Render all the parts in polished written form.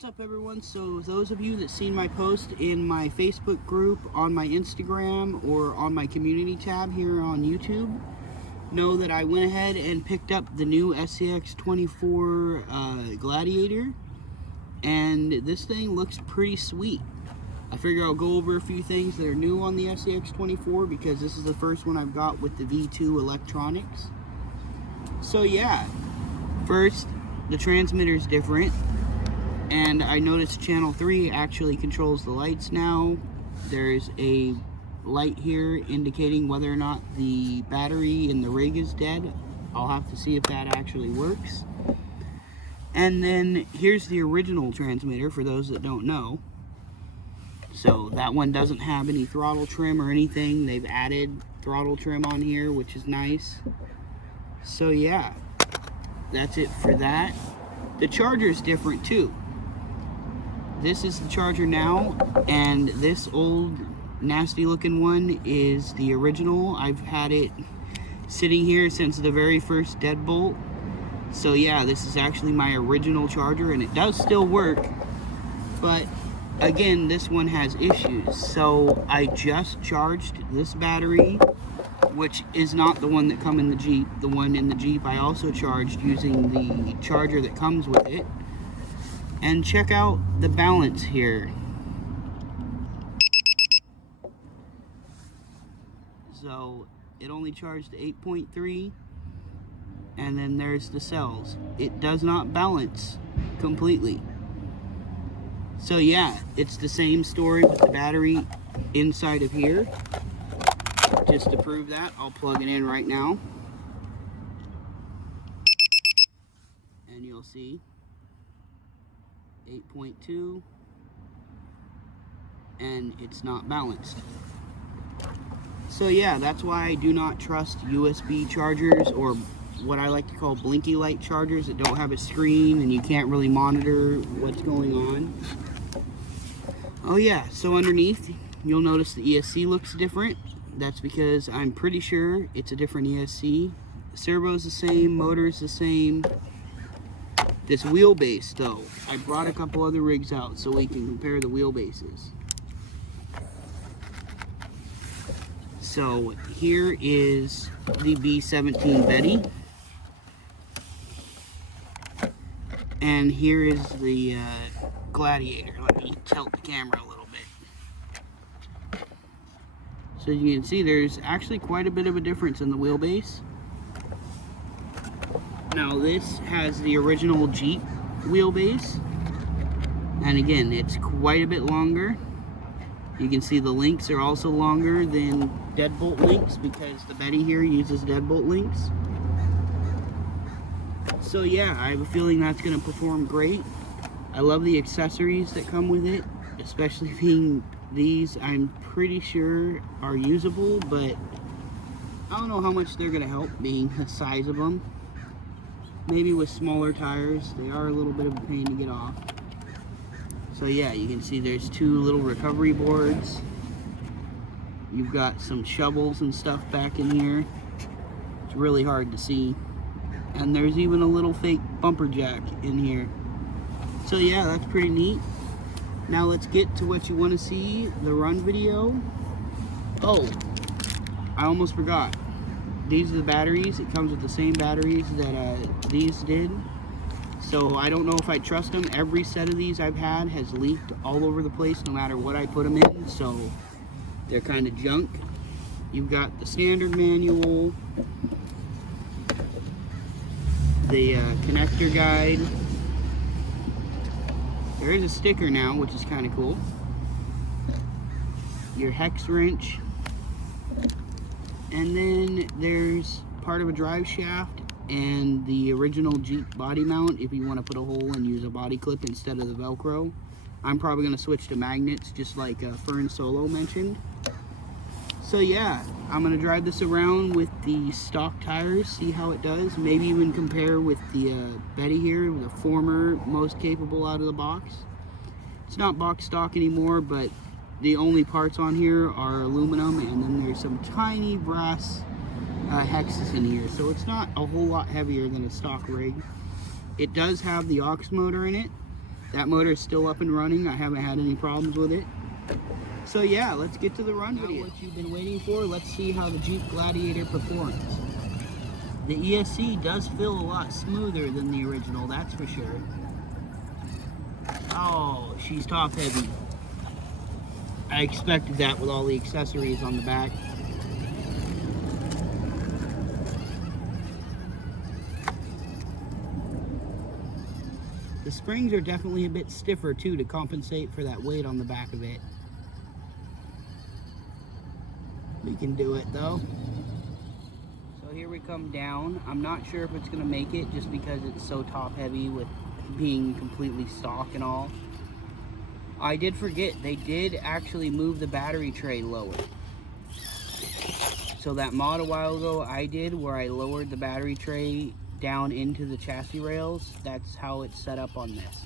what's up everyone? So those of you that seen my post in my Facebook group, on my Instagram, or on my community tab here on YouTube know that I went ahead and picked up the new Scx24 Gladiator, and this thing looks pretty sweet. I figure I'll go over a few things that are new on the Scx24 because this is the first one I've got with the V2 electronics. So yeah, first, the transmitter is different, and I noticed channel 3 actually controls the lights now. There's a light here indicating whether or not the battery in the rig is dead. I'll have to see if that actually works. And then here's the original transmitter for those that don't know. So that one doesn't have any throttle trim or anything. They've added throttle trim on here, which is nice. So yeah, that's it for that. The charger's different too. This is the charger now, and this old nasty looking one is the original. I've had it sitting here since the very first deadbolt. So yeah, this is actually my original charger, and it does still work, but again, this one has issues. So I just charged this battery, which is not the one that come in the Jeep. The one in the Jeep I also charged using the charger that comes with it. And check out the balance here. So it only charged 8.3, and then there's the cells. It does not balance completely. So yeah, it's the same story with the battery inside of here. Just to prove that, I'll plug it in right now, and you'll see 8.2, and it's not balanced. So yeah, that's why I do not trust USB chargers, or what I like to call blinky light chargers that don't have a screen and you can't really monitor what's going on. Oh yeah, so underneath you'll notice the ESC looks different. That's because I'm pretty sure it's a different ESC. Servo's the same, motor's the same. This wheelbase though, I brought a couple other rigs out so we can compare the wheelbases. So here is the B17 Betty, and here is the Gladiator. Let me tilt the camera a little bit. So you can see there's actually quite a bit of a difference in the wheelbase. Now this has the original Jeep wheelbase, and again, it's quite a bit longer. You can see the links are also longer than deadbolt links because the Betty here uses deadbolt links. So yeah, I have a feeling that's going to perform great. I love the accessories that come with it, especially being these, I'm pretty sure are usable, but I don't know how much they're going to help being the size of them. Maybe with smaller tires, they are a little bit of a pain to get off. So yeah, you can see there's two little recovery boards. You've got some shovels and stuff back in here. It's really hard to see. And there's even a little fake bumper jack in here. So yeah, that's pretty neat. Now let's get to what you want to see, the run video. Oh, I almost forgot. These are the batteries. It comes with the same batteries that these did. So I don't know if I trust them. Every set of these I've had has leaked all over the place no matter what I put them in, so they're kind of junk. You've got the standard manual, the connector guide. There is a sticker now, which is kind of cool. Your hex wrench. And then there's part of a drive shaft and the original Jeep body mount if you want to put a hole and use a body clip instead of the Velcro. I'm probably going to switch to magnets just like Fern Solo mentioned. So yeah, I'm going to drive this around with the stock tires, see how it does. Maybe even compare with the Betty here, the former most capable out of the box. It's not box stock anymore, but the only parts on here are aluminum, and then there's some tiny brass hexes in here, so it's not a whole lot heavier than a stock rig. It does have the aux motor in it, That motor is still up and running. I haven't had any problems with it. So yeah, let's get to the run video. What you've been waiting for, let's see how the Jeep Gladiator performs. The ESC does feel a lot smoother than the original, that's for sure. Oh, she's top heavy. I expected that with all the accessories on the back. The springs are definitely a bit stiffer too to compensate for that weight on the back of it. We can do it though. So here we come down. I'm not sure if it's gonna make it just because it's so top heavy with being completely stock and all. I did forget, they did actually move the battery tray lower. So that mod a while ago I did where I lowered the battery tray down into the chassis rails, that's how it's set up on this,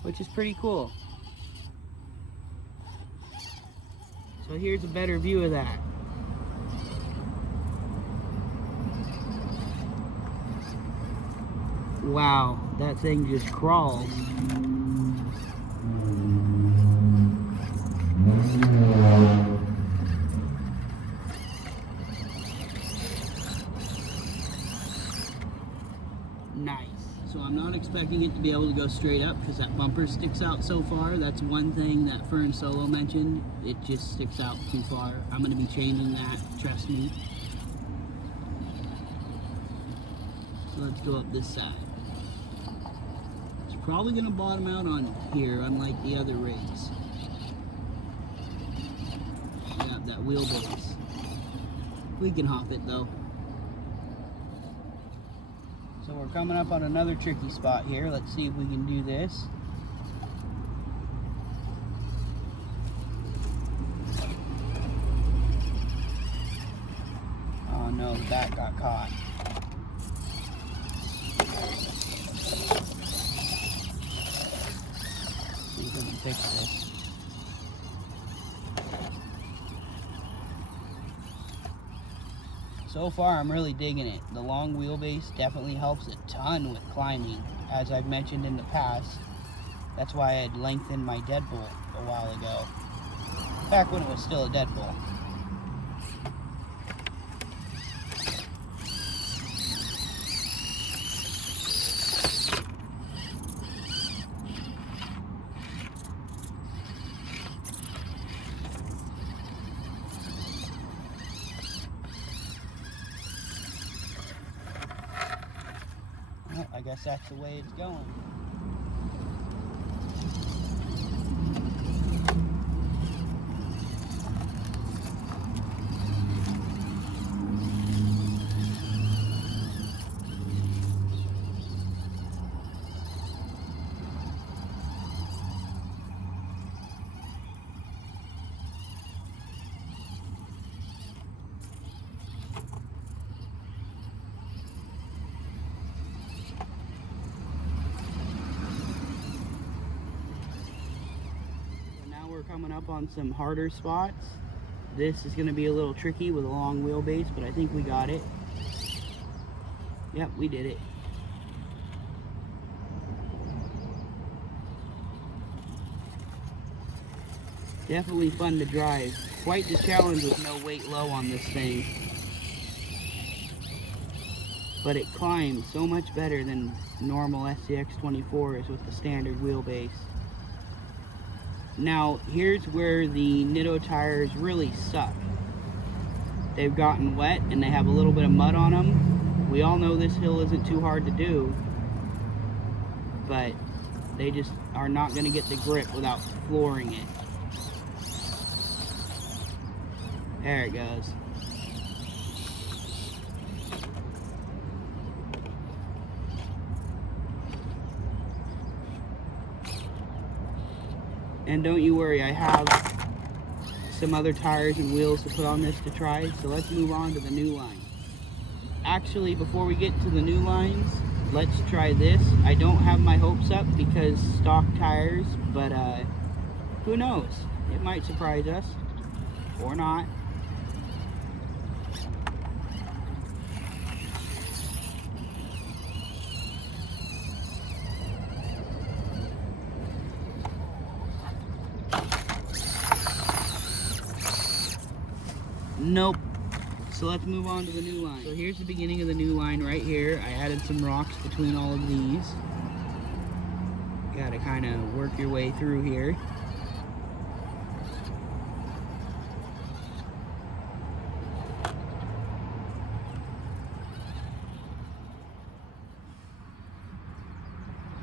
which is pretty cool. So here's a better view of that. Wow, that thing just crawls. Nice. So I'm not expecting it to be able to go straight up because that bumper sticks out so far. That's one thing that Fern Solo mentioned. It just sticks out too far. I'm going to be changing that, trust me. So let's go up this side. It's probably going to bottom out on here, unlike the other rigs. Yeah, that wheelbase. We can hop it though. So we're coming up on another tricky spot here. Let's see if we can do this. Oh no, the back got caught. See if we can fix this. So far, I'm really digging it. The long wheelbase definitely helps a ton with climbing. As I've mentioned in the past, that's why I had lengthened my deadbolt a while ago. Back when it was still a deadbolt. Well, I guess that's the way it's going. Coming up on some harder spots. This is going to be a little tricky with a long wheelbase, but I think we got it. Yep, we did it. Definitely fun to drive. Quite the challenge with no weight low on this thing. But it climbs so much better than normal Scx24s with the standard wheelbase. Now, here's where the Nitto tires really suck. They've gotten wet and they have a little bit of mud on them. We all know this hill isn't too hard to do, but they just are not going to get the grip without flooring it. There it goes. And don't you worry, I have some other tires and wheels to put on this to try, so let's move on to the new line. Actually, before we get to the new lines, let's try this. I don't have my hopes up because stock tires, but who knows? It might surprise us, or not. Nope. So let's move on to the new line. So here's the beginning of the new line right here. I added some rocks between all of these. You gotta kind of work your way through here.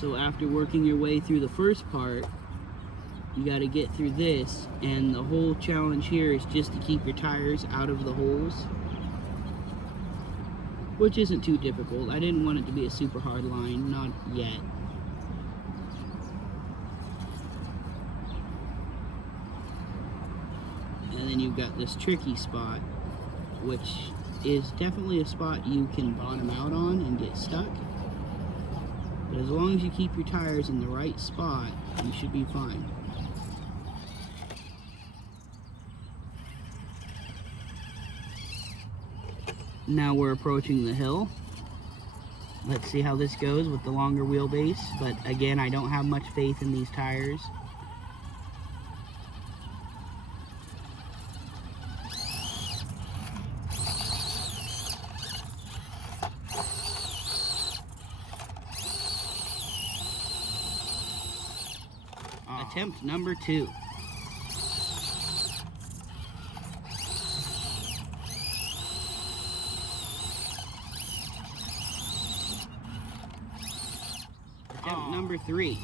So after working your way through the first part, you got to get through this, and the whole challenge here is just to keep your tires out of the holes, which isn't too difficult. I didn't want it to be a super hard line, not yet. And then you've got this tricky spot, which is definitely a spot you can bottom out on and get stuck. But as long as you keep your tires in the right spot, you should be fine. Now we're approaching the hill. Let's see how this goes with the longer wheelbase. But again, I don't have much faith in these tires. Attempt number 2. Attempt number 3.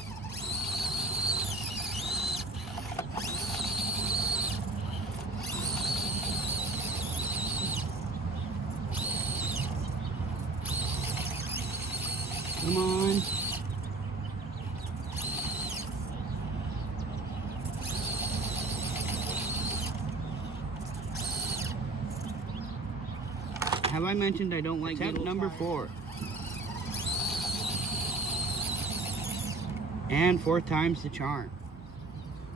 Come on. Have I mentioned I don't like attempt number 4? And 4th time's the charm.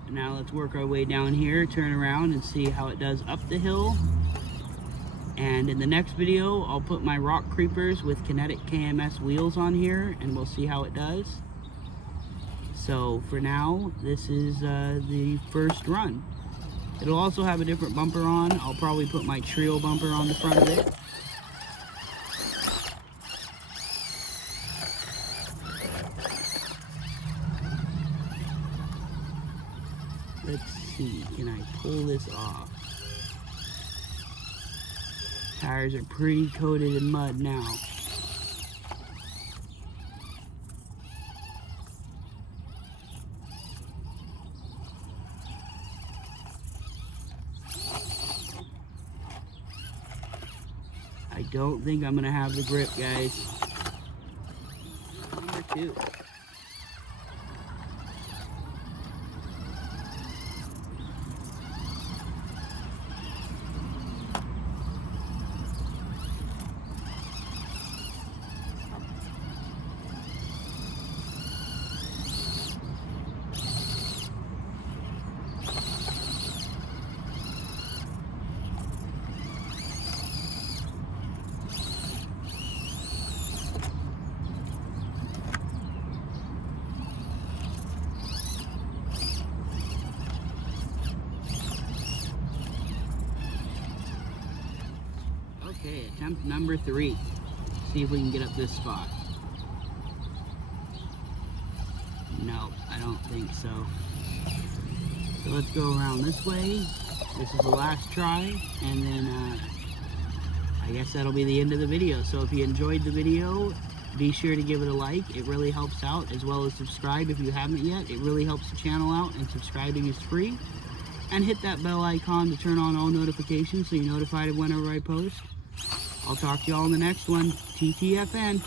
Now let's work our way down here, turn around and see how it does up the hill. And in the next video, I'll put my rock creepers with kinetic KMS wheels on here, and we'll see how it does. So for now, this is the first run. It'll also have a different bumper on. I'll probably put my trio bumper on the front of it. Let's see, can I pull this off? Tires are pretty coated in mud now. I don't think I'm gonna have the grip, guys. Number 2. Okay, attempt number 3. See if we can get up this spot. No, I don't think so. So let's go around this way. This is the last try, and then I guess that'll be the end of the video. So if you enjoyed the video, be sure to give it a like. It really helps out, as well as subscribe if you haven't yet. It really helps the channel out, and subscribing is free. And hit that bell icon to turn on all notifications so you're notified of whenever I post. I'll talk to y'all in the next one. TTFN.